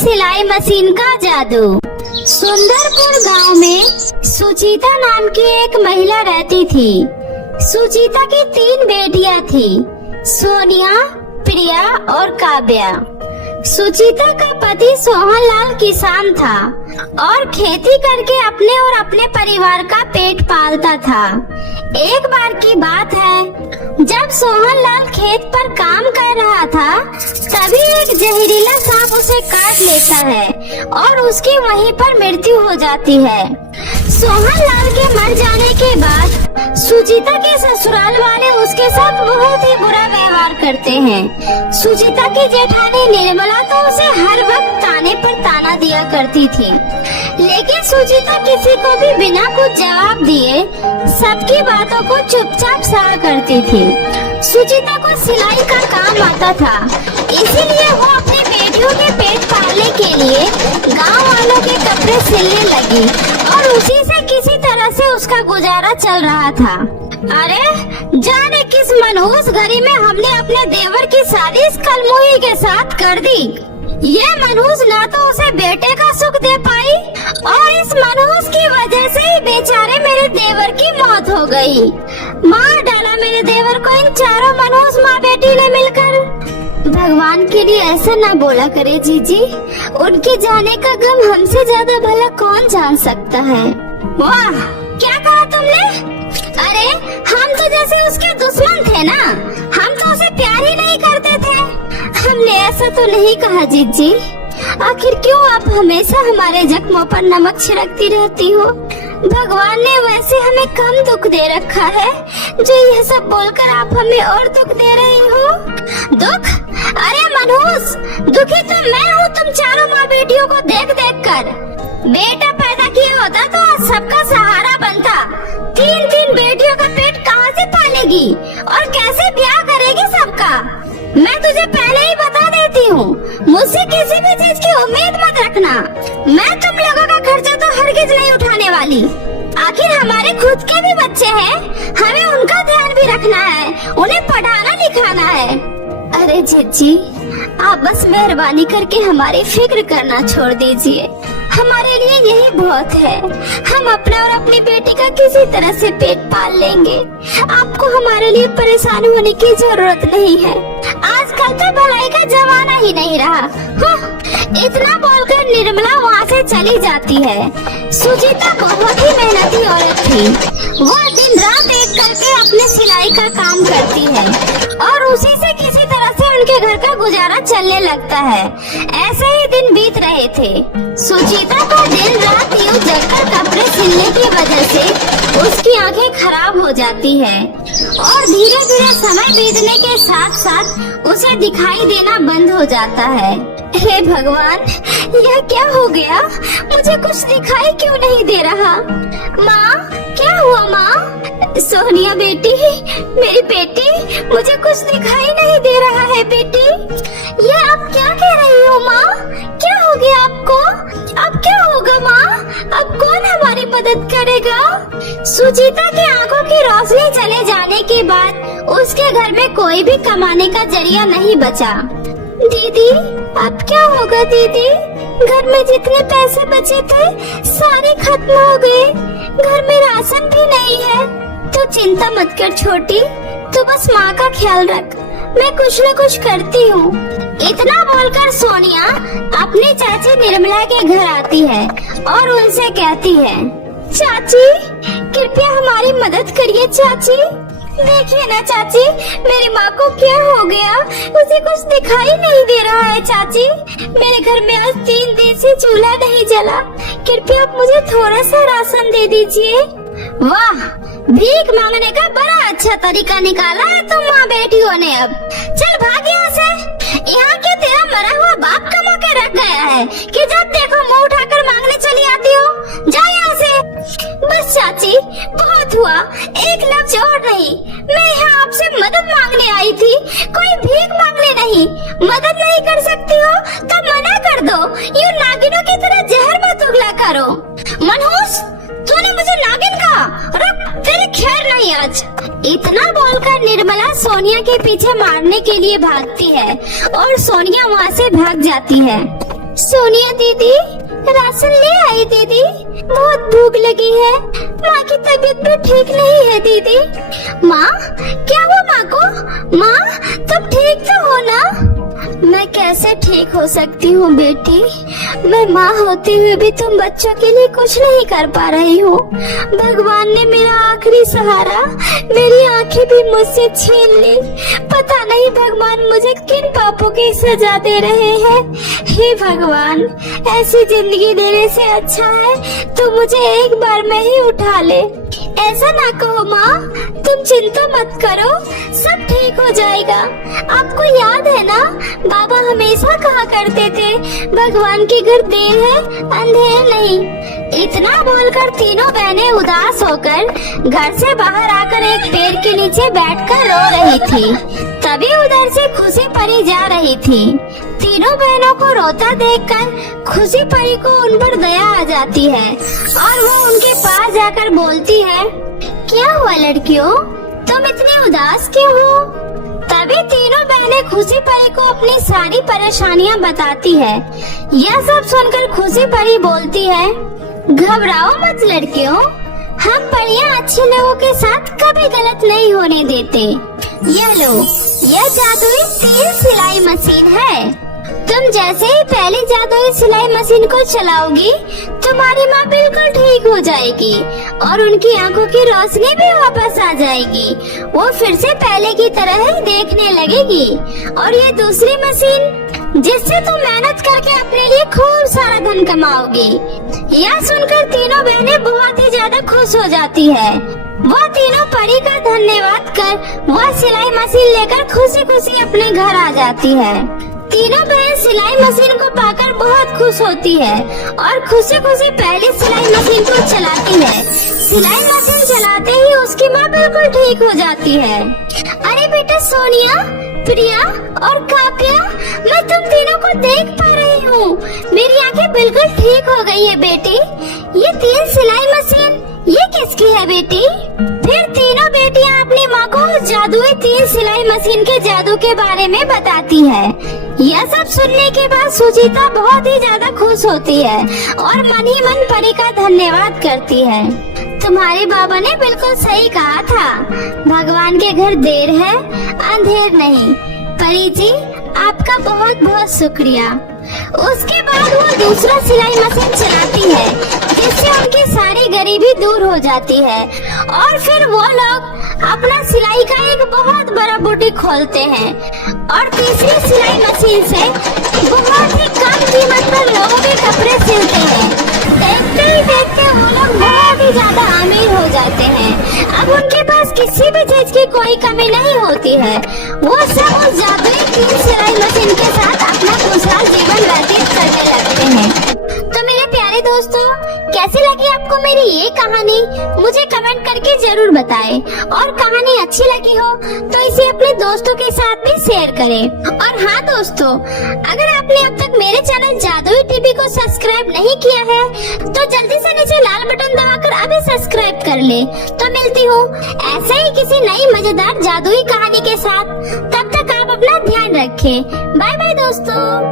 सिलाई मशीन का जादू। सुंदरपुर गांव में सुचिता नाम की एक महिला रहती थी। सुचिता की 3 बेटियां थी, सोनिया, प्रिया और काव्या। सुचिता का पति सोहन लाल किसान था और खेती करके अपने और अपने परिवार का पेट पालता था। एक बार की बात है, जब सोहन लाल खेत पर काम कर रहा था, तभी एक जहरीला सांप उसे काट लेता है और उसकी वहीं पर मृत्यु हो जाती है। सोहन लाल के मर जाने के बाद सुचिता के ससुराल वाले उसके साथ बहुत ही बुरा व्यवहार करते हैं। सुचिता की जेठानी निर्मला तो उसे हर वक्त ताने पर ताना दिया करती थी, लेकिन सुचिता किसी को भी बिना कुछ जवाब दिए सबकी बातों को चुपचाप सहा करती थी। सुचिता को सिलाई का काम आता था, इसीलिए वो अपनी बेटियों के पेट पालने के लिए गांव वालों के कपड़े सिलने लगी और उसी से किसी तरह से उसका गुजारा चल रहा था। अरे जाने किस मनहूस घड़ी में हमने अपने देवर की शादी इस कलमुही के साथ कर दी। ये मनहूस ना तो उसे बेटे का सुख दे पाई और इस मनहूस की वजह से ही बेचारे मेरे देवर की मौत हो गई। मार डाला मेरे देवर को इन चारों मनहूस माँ बेटी ने मिलकर। भगवान के लिए ऐसा ना बोला करे जीजी, उनके जाने का गम हमसे ज्यादा भला कौन जान सकता है। वाह, क्या कहा तुमने? अरे हम तो जैसे उसके दुश्मन थे ना, हम तो उसे प्यार ही नहीं करते थे। हमने ऐसा तो नहीं कहा जीजी, आखिर क्यों आप हमेशा हमारे जख्मों पर नमक छिड़कती रहती हो? भगवान ने वैसे हमें कम दुख दे रखा है, जो यह सब बोलकर आप हमें और दुख दे रही हो। दुख? अरे मनहूस, दुखी तो मैं हूँ तुम चारों माँ बेटियों को देख देख कर। बेटा पैदा किया होता तो आज सबका सहारा बनता। 3 बेटियों का पेट कहाँ से पालेगी और कैसे ब्याह करेगी सबका? मैं तुझे पहले ही बता देती हूँ, मुझसे किसी भी चीज की उम्मीद मत रखना। मैं तुम लोगों का खर्चा तो हरगिज नहीं उठाने वाली। आखिर हमारे खुद के भी बच्चे हैं, हमें उनका ध्यान भी रखना है, उन्हें पढ़ाना लिखाना है। अरे जीजी, आप बस मेहरबानी करके हमारी फिक्र करना छोड़ दीजिए। हमारे लिए यही बहुत है, हम अपना और अपनी बेटी का किसी तरह से पेट पाल लेंगे। आपको हमारे लिए परेशान होने की जरूरत नहीं है। आजकल तो भलाई का जमाना ही नहीं रहा। इतना बोलकर निर्मला वहाँ से चली जाती है। सुचिता बहुत ही मेहनती औरत थी। वो दिन रात एक करके अपने सिलाई का काम करती है और उसी से किसी तरह से उनके घर का गुजारा चलने लगता है। ऐसे ही दिन बीत रहे थे। सुचिता को दिन रात यूं जगकर कपड़े सिलने की वजह से उसकी आंखें खराब हो जाती है और धीरे धीरे समय बीतने के साथ साथ उसे दिखाई देना बंद हो जाता है। हे भगवान, यह क्या हो गया? मुझे कुछ दिखाई क्यों नहीं दे रहा? माँ, क्या हुआ माँ? सोनिया बेटी, मेरी बेटी, मुझे कुछ दिखाई नहीं दे रहा है बेटी। ये आप क्या कह रही हो माँ? क्या हो गया आपको? अब क्या होगा माँ? अब कौन हमारी मदद करेगा? सुचिता की आंखों की रोशनी चले जाने के बाद उसके घर में कोई भी कमाने का जरिया नहीं बचा। दीदी, अब क्या होगा दीदी? घर में जितने पैसे बचे थे सारे खत्म हो गए, घर में राशन भी नहीं है। तू चिंता मत कर छोटी, तू बस माँ का ख्याल रख, मैं कुछ न कुछ करती हूँ। इतना बोलकर सोनिया अपनी चाची निर्मला के घर आती है और उनसे कहती है, चाची कृपया हमारी मदद करिए चाची। देखिए ना चाची, मेरी माँ को क्या हो गया? उसे कुछ दिखाई नहीं दे रहा है चाची। मेरे घर में आज 3 दिन से चूल्हा नहीं जला, कृपया आप मुझे थोड़ा सा राशन दे दीजिए। वाह, भीख मांगने का बड़ा अच्छा तरीका निकाला है तुम माँ बेटियों ने। अब चल भाग यहाँ से। यहाँ के तेरा मरा हुआ बाप कमा के रख गया है कि जब देखो मुँह उठाकर मांगने चली आती हो। जा यहाँ से। बस चाची, बहुत हुआ, एक लफ्ज और नहीं। मैं यहाँ आपसे मदद मांगने आई थी, कोई भीख मांगने नहीं। मदद नहीं कर सकती हो तो मना कर दो। यूं नागिनों की तरह जहर मत उगला करो। मनहूस, तूने मुझे नागिन कहा? रुक, तेरी खैर नहीं आज। इतना बोलकर निर्मला सोनिया के पीछे मारने के लिए भागती है और सोनिया वहाँ से भाग जाती है। सोनिया दीदी, राशन ले आई दीदी, बहुत भूख लगी है। माँ की तबीयत भी ठीक नहीं है दीदी। माँ, क्या हुआ माँ को? माँ, तुम ठीक तो हो ना? मैं कैसे ठीक हो सकती हूँ बेटी? मैं माँ होते हुए भी तुम बच्चों के लिए कुछ नहीं कर पा रही हो। भगवान ने मेरा आखिरी सहारा, मेरी आंखें भी मुझसे छीन ली। पता नहीं भगवान मुझे किन पापों की सजा दे रहे हैं। हे भगवान, ऐसी जिंदगी देने से अच्छा है तो मुझे एक बार में ही उठा ले। ऐसा ना कहो माँ, तुम चिंता मत करो, सब ठीक हो जाएगा। आपको याद है ना, बाबा हमेशा कहा करते थे, भगवान के घर देर है अंधेर नहीं। इतना बोलकर तीनों बहनें उदास होकर घर से बाहर आकर एक पेड़ के नीचे बैठकर रो रही थी। तभी उधर से खुशी परी जा रही थी। तीनों बहनों को रोता देखकर खुशी परी को उन पर दया आ जाती है और वो उनके पास जाकर बोलती है, क्या हुआ लड़कियों, तुम इतनी उदास क्यों हो? तभी तीनों बहनें खुशी परी को अपनी सारी परेशानियां बताती है। यह सब सुनकर खुशी परी बोलती है, घबराओ मत लड़कियों, हम बढ़िया अच्छे लोगों के साथ कभी गलत नहीं होने देते। यह लो, यह जादुई तीर सिलाई मशीन है। तुम जैसे ही पहली जादुई सिलाई मशीन को चलाओगी, तुम्हारी माँ बिल्कुल ठीक हो जाएगी और उनकी आंखों की रोशनी भी वापस आ जाएगी। वो फिर से पहले की तरह ही देखने लगेगी। और ये दूसरी मशीन, जिससे तुम मेहनत करके अपने लिए खूब सारा धन कमाओगी। यह सुनकर तीनों बहनें बहुत ही ज्यादा खुश हो जाती है। वह तीनों परी का धन्यवाद कर वह सिलाई मशीन लेकर खुशी खुशी अपने घर आ जाती है। तीनों बहन सिलाई मशीन को पाकर बहुत खुश होती है और खुशी खुशी पहले सिलाई मशीन को चलाती है। सिलाई मशीन चलाते ही उसकी माँ बिल्कुल ठीक हो जाती है। अरे बेटा सोनिया, प्रिया और काव्या, मैं तुम तीनों को देख पा रही हूँ। मेरी आंखें बिल्कुल ठीक हो गई है बेटी। ये तीन सिलाई मशीन ये किसकी है बेटी? फिर तीनों बेटियां अपनी माँ को जादुई तीन सिलाई मशीन के जादू के बारे में बताती है। यह सब सुनने के बाद सुचिता बहुत ही ज्यादा खुश होती है और मन ही मन परी का धन्यवाद करती है। तुम्हारे बाबा ने बिल्कुल सही कहा था, भगवान के घर देर है अंधेर नहीं। परी जी, आपका बहुत बहुत शुक्रिया। उसके बाद वो दूसरा सिलाई मशीन चलाती है, जिससे उनकी सारी गरीबी दूर हो जाती है और फिर वो लोग अपना सिलाई का एक बहुत बड़ा बुटीक खोलते हैं और तीसरी सिलाई मशीन से बहुत ही कम कीमत पर लोगों के कपड़े सिलते हैं। देखते ही देखते वो लोग बहुत ही ज्यादा अमीर हो जाते हैं। अब उनके पास किसी भी चीज की कोई कमी नहीं होती है। वो सब उस जादुई तीन सिलाई मशीन के साथ अपना खुशहाल जीवन व्यतीत करने लगते हैं। तो मेरे प्यारे दोस्तों, कैसी लगी आपको मेरी ये कहानी? मुझे कमेंट करके जरूर बताएं। और कहानी अच्छी लगी हो तो इसे अपने दोस्तों के साथ भी शेयर करें। और हाँ दोस्तों, अगर आपने अब तक मेरे चैनल जादुई टीवी को सब्सक्राइब नहीं किया है तो जल्दी से नीचे लाल बटन दबाकर अभी सब्सक्राइब कर ले। तो मिलती हूँ ऐसे ही किसी नई मजेदार जादुई कहानी के साथ। तब तक आप अपना ध्यान रखें। बाय बाय दोस्तों।